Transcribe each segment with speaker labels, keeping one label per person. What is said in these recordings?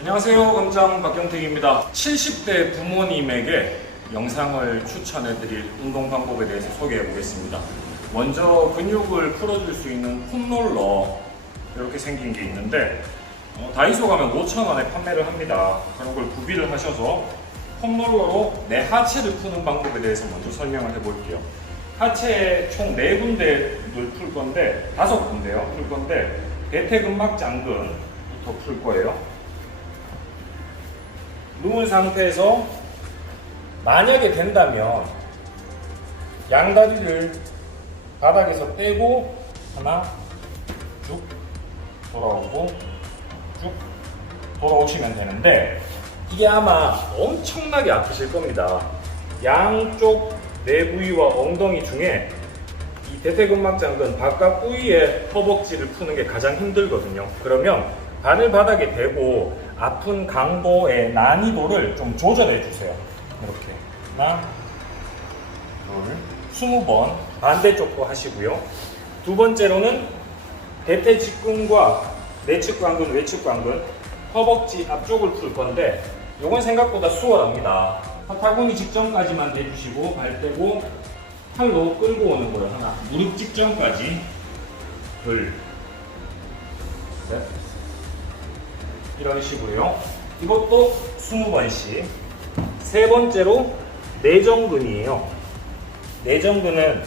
Speaker 1: 안녕하세요. 강장 박경택입니다. 70대 부모님에게 영상을 추천해 드릴 운동 방법에 대해서 소개해 보겠습니다. 먼저 근육을 풀어줄 수 있는 폼롤러 이렇게 생긴 게 있는데 어, 다이소 가면 5,000원에 판매를 합니다. 그런 걸 구비를 하셔서 폼롤러로 내 하체를 푸는 방법에 대해서 먼저 설명을 해볼게요. 하체 총 4군데를 풀 건데, 5군데요. 풀 건데, 대퇴근막 장근부터 풀 거예요. 누운 상태에서 만약에 된다면 양다리를 바닥에서 떼고 하나 쭉 돌아오고 쭉 돌아오시면 되는데 이게 아마 엄청나게 아프실 겁니다. 양쪽 내 부위와 엉덩이 중에 이 대퇴근막 장근 바깥 부위의 허벅지를 푸는 게 가장 힘들거든요. 그러면 발을 바닥에 대고 아픈 강도의 난이도를 좀 조절해 주세요. 이렇게 하나, 둘, 스무 번 반대쪽도 하시고요. 두 번째로는 대퇴 직근과 내측 관근, 외측 관근, 허벅지 앞쪽을 풀 건데 이건 생각보다 수월합니다. 팔타구니 직전까지만 내주시고 발 떼고 팔로 끌고 오는 거예요. 하나, 무릎 직전까지 둘, 셋, 이런 식으로요. 이것도 20번씩. 세 번째로 내전근이에요. 내전근은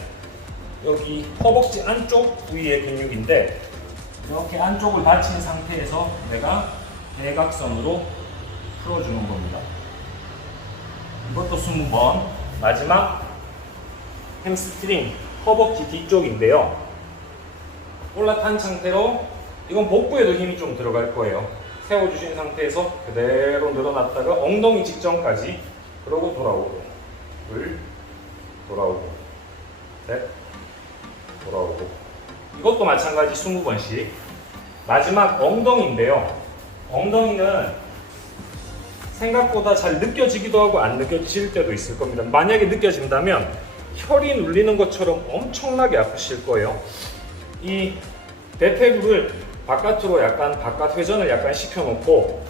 Speaker 1: 여기 허벅지 안쪽 부위의 근육인데 이렇게 안쪽을 받친 상태에서 내가 대각선으로 풀어주는 겁니다. 이것도 20번. 마지막 햄스트링 허벅지 뒤쪽인데요. 올라탄 상태로 이건 복부에도 힘이 좀 들어갈 거예요. 세워주신 상태에서 그대로 늘어났다가 엉덩이 직전까지 그러고 돌아오고. 둘 돌아오고. 셋. 돌아오고. 이것도 마찬가지 20번씩. 마지막 엉덩이인데요. 엉덩이는 생각보다 잘 느껴지기도 하고 안 느껴질 때도 있을 겁니다. 만약에 느껴진다면 혈이 눌리는 것처럼 엄청나게 아프실 거예요. 이 대퇴부를 바깥으로 약간 바깥 회전을 약간 시켜놓고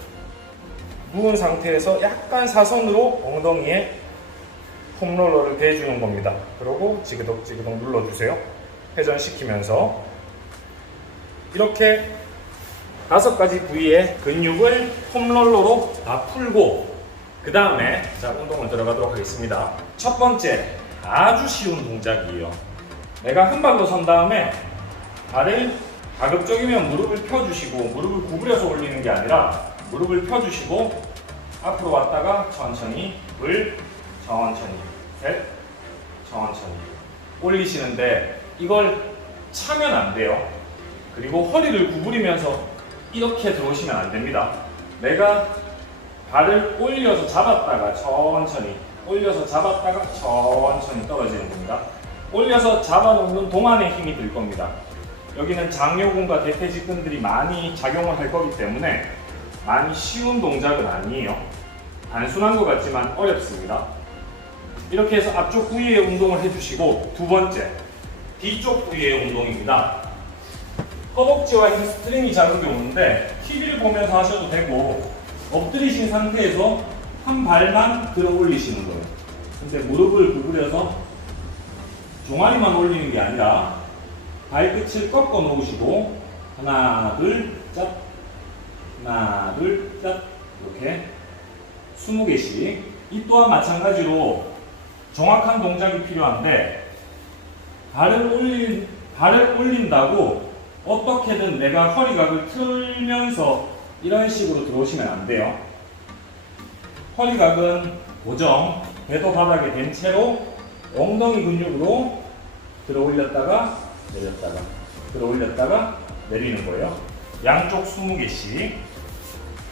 Speaker 1: 누운 상태에서 약간 사선으로 엉덩이에 폼롤러를 대주는 겁니다. 그리고 지그덕지그덕 눌러주세요. 회전시키면서 이렇게 다섯 가지 부위의 근육을 폼롤러로 다 풀고 그 다음에 자 운동을 들어가도록 하겠습니다. 첫 번째 아주 쉬운 동작이에요. 내가 한 발로 선 다음에 발을 가급적이면 무릎을 펴주시고 무릎을 구부려서 올리는 게 아니라 무릎을 펴주시고 앞으로 왔다가 천천히 둘 천천히 셋 천천히 올리시는데 이걸 차면 안 돼요. 그리고 허리를 구부리면서 이렇게 들어오시면 안 됩니다. 내가 발을 올려서 잡았다가 천천히 올려서 잡았다가 천천히 떨어지는 겁니다. 올려서 잡아놓는 동안에 힘이 들 겁니다. 여기는 장요근과 대퇴직근들이 많이 작용을 할 거기 때문에 많이 쉬운 동작은 아니에요. 단순한 것 같지만 어렵습니다. 이렇게 해서 앞쪽 부위의 운동을 해주시고 두 번째 뒤쪽 부위의 운동입니다. 허벅지와 햄스트링이 자극이 오는데 TV를 보면서 하셔도 되고 엎드리신 상태에서 한 발만 들어 올리시는 거예요. 근데 무릎을 구부려서 종아리만 올리는 게 아니라 발끝을 꺾어 놓으시고 하나 둘짝. 하나 둘짝. 이렇게 20개씩 이 또한 마찬가지로 정확한 동작이 필요한데 발을 올린 발을 올린다고 어떻게든 내가 허리각을 틀면서 이런 식으로 들어오시면 안 돼요. 허리각은 고정, 배도 바닥에 댄 채로 엉덩이 근육으로 들어 올렸다가 내렸다가 들어 올렸다가 내리는 거예요. 양쪽 20개씩.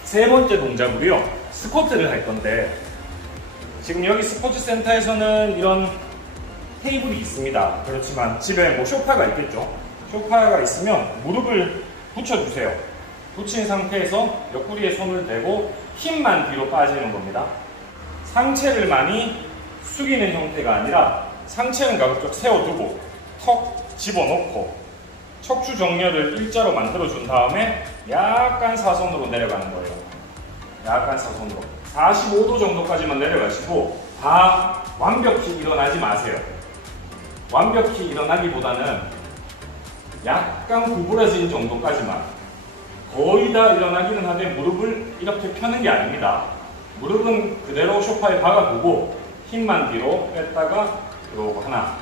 Speaker 1: 세 번째 동작으로요. 스쿼트를 할 건데 지금 여기 스포츠 센터에서는 이런 테이블이 있습니다. 그렇지만 집에 뭐 소파가 있겠죠. 소파가 있으면 무릎을 붙여주세요. 붙인 상태에서 옆구리에 손을 대고 힘만 뒤로 빠지는 겁니다. 상체를 많이 숙이는 형태가 아니라 상체는 가급적 세워두고 턱 집어넣고 척추 정렬을 일자로 만들어준 다음에 약간 사선으로 내려가는 거예요. 약간 사선으로 45도 정도까지만 내려가시고 다 완벽히 일어나지 마세요. 완벽히 일어나기보다는 약간 구부러진 정도까지만 거의 다 일어나기는 하되 무릎을 이렇게 펴는 게 아닙니다. 무릎은 그대로 소파에 박아두고 힘만 뒤로 뺐다가 들어오고 하나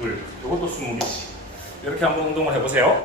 Speaker 1: 둘 이것도 20개씩 이렇게 한번 운동을 해보세요.